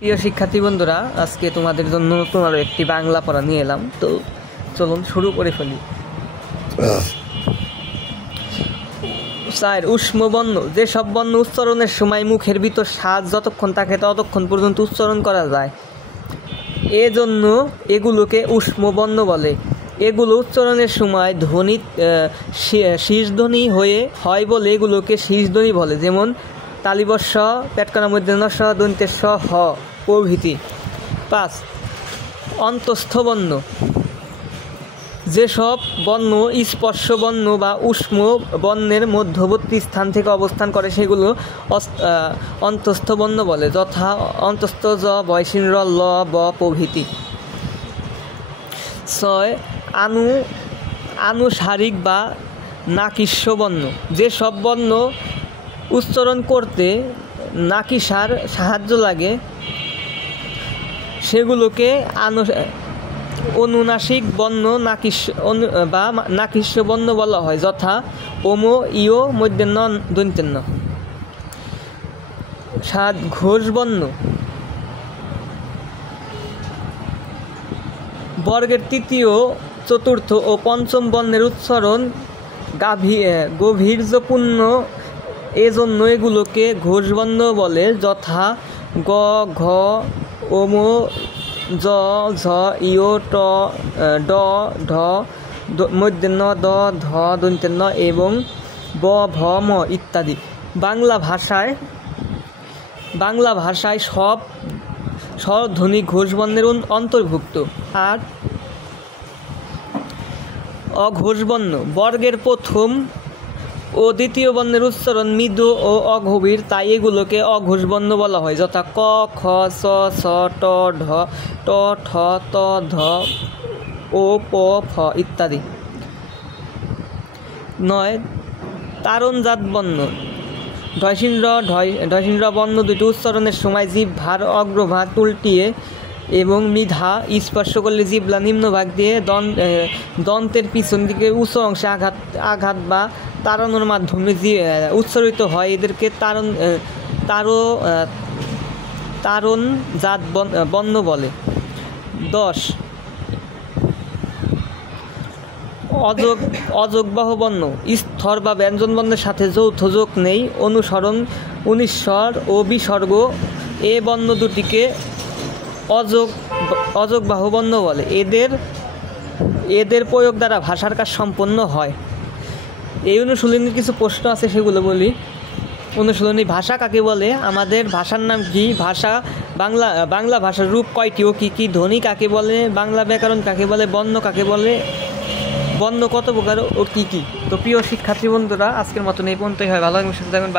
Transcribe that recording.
প্রিয় শিক্ষার্থী বন্ধুরা, আজকে তোমাদের জন্য নতুন আরও একটি বাংলা পড়া নিয়ে এলাম। তো চলুন শুরু করে ফেলি। উষ্ম বর্ণ, যেসব বর্ণ উচ্চারণের সময় মুখের ভিতর স্বাদ যতক্ষণ থাকে ততক্ষণ পর্যন্ত উচ্চারণ করা যায়, এজন্য এগুলোকে উষ্ম বর্ণ বলে। এগুলো উচ্চারণের সময় ধ্বনি শীর্ষধ্বনি হয় বলে এগুলোকে শীর্ষধ্বনি বলে। যেমন তালিবস্য, পেটকানা মূর্ধন্য স, দন্তের স, হ প্রভৃতি। 5. অন্তঃস্থ বর্ণ, যেসব বর্ণ স্পর্শ বর্ণ বা উষ্ম বর্ণের মধ্যবর্তী স্থান থেকে অবস্থান করে সেগুলো অন্তঃস্থ বর্ণ বলে, যথা অন্তঃস্থ জ, বয়সীন র, ল, ব প্রভৃতি। 6. আনুসারিক বা নাকিস্য বর্ণ, যেসব বর্ণ উচ্চারণ করতে নাকিসার সাহায্য লাগে সেগুলোকে অনুনাসিক বর্ণ বা নাকিস্য বর্ণ বলা হয়, যথা ওমো, ইও, মূর্ধন্য, দন্তেন্য। 7. ঘোষ বর্ণ, বর্গের তৃতীয়, চতুর্থ ও পঞ্চম বর্ণের উচ্চারণ গাম্ভীর্যপূর্ণ, এজন্য এগুলোকে ঘোষবর্ণ বলে, যথা গ, ঘ, ওমো, জ, ঝ, ইও, ট, ড, ঢ, মূর্ধন্য, দ, ধ, দন্তেন্য এবং ব, ভ, ম ইত্যাদি। বাংলা ভাষায় সব স্বরধ্বনি ঘোষবর্ণের অন্তর্ভুক্ত। আর অঘোষবর্ণ, বর্গের প্রথম ও দ্বিতীয় বর্ণের উচ্চারণ মৃদু ও অগভীর, তাই এগুলোকে অঘোষ বর্ণ বলা হয়, যথা ক, খ, চ, ছ, ট, ঢ, ট, ঠ, ত, ধ, ও, প, ফ ইত্যাদি। 9. তারণজাত বর্ণ, ঢয়সিন র বর্ণ দুটি উচ্চারণের সময় জিহ্বার অগ্রভাগ উল্টিয়ে এবং মৃধা স্পর্শ করলে জিহ্বা নিম্নভাগ দিয়ে দন্তের পিছন দিকে উচ্চ অংশে আঘাত বা তাড়ানোর মাধ্যমে উচ্চারিত হয়। এদেরকে তারণজাত বর্ণ বলে। 10. অযোগবাহ বর্ণ, স্থর বা ব্যঞ্জন বর্ণের সাথে যৌথ যোগ নেই, অনুসরণ, অনুস্বর ও বিসর্গ, এ বর্ণ দুটিকে অযোগবাহ বর্ণ বলে। এদের প্রয়োগ দ্বারা ভাষার কাজ সম্পন্ন হয়। এই অনুশীলনীর কিছু প্রশ্ন আছে, সেগুলো বলি। অনুশীলনী: ভাষা কাকে বলে? আমাদের ভাষার নাম কি? বাংলা ভাষার রূপ কয়টি ও কী কী? ধ্বনি কাকে বলে? বাংলা ব্যাকরণ কাকে বলে? বর্ণ কাকে বলে? বর্ণ কত প্রকার ও কী কী? তো প্রিয় শিক্ষার্থী বন্ধুরা, আজকের মতন এই পর্যন্তই হয়। ভালো থাকবেন, সুস্থ থাকবেন।